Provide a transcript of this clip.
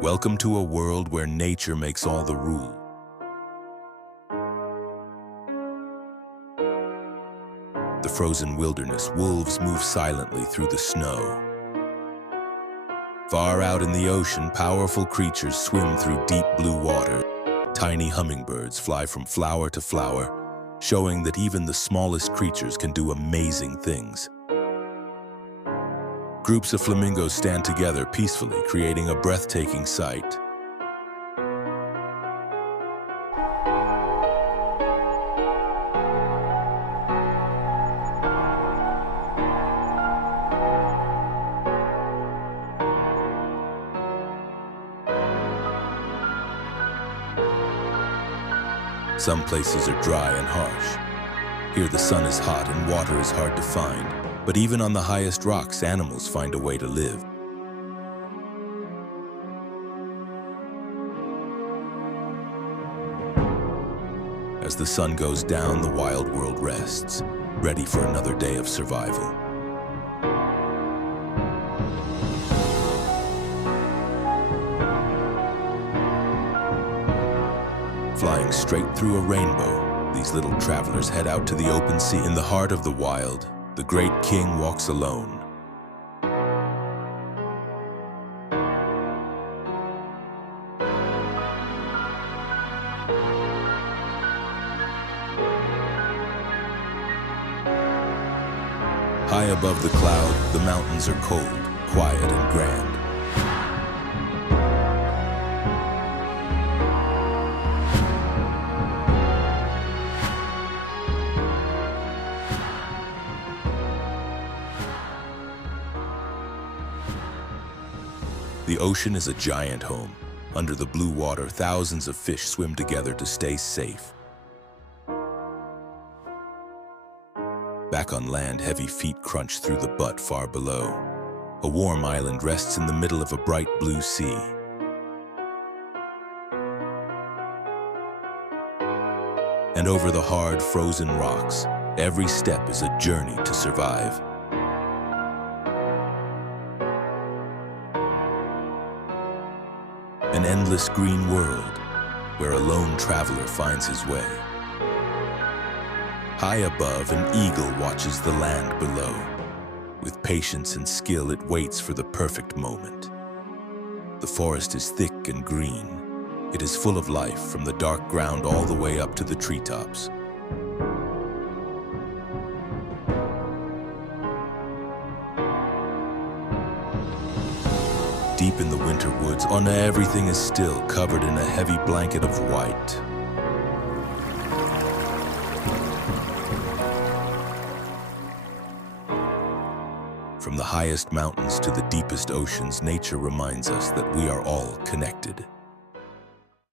Welcome to a world where nature makes all the rules. The frozen wilderness, wolves move silently through the snow. Far out in the ocean, powerful creatures swim through deep blue water. Tiny hummingbirds fly from flower to flower, showing that even the smallest creatures can do amazing things. Groups of flamingos stand together peacefully, creating a breathtaking sight. Some places are dry and harsh. Here the sun is hot and water is hard to find. But even on the highest rocks, animals find a way to live. As the sun goes down, the wild world rests, ready for another day of survival. Flying straight through a rainbow, these little travelers head out to the open sea. In the heart of the wild, the great king walks alone. High above the cloud, the mountains are cold, quiet, and grand. The ocean is a giant home. Under the blue water, thousands of fish swim together to stay safe. Back on land, heavy feet crunch through the butt far below. A warm island rests in the middle of a bright blue sea. And over the hard, frozen rocks, every step is a journey to survive. An endless green world where a lone traveler finds his way. High above, an eagle watches the land below. With patience and skill, it waits for the perfect moment. The forest is thick and green. It is full of life from the dark ground all the way up to the treetops. Deep in the winter woods, everything is still, covered in a heavy blanket of white. From the highest mountains to the deepest oceans, nature reminds us that we are all connected.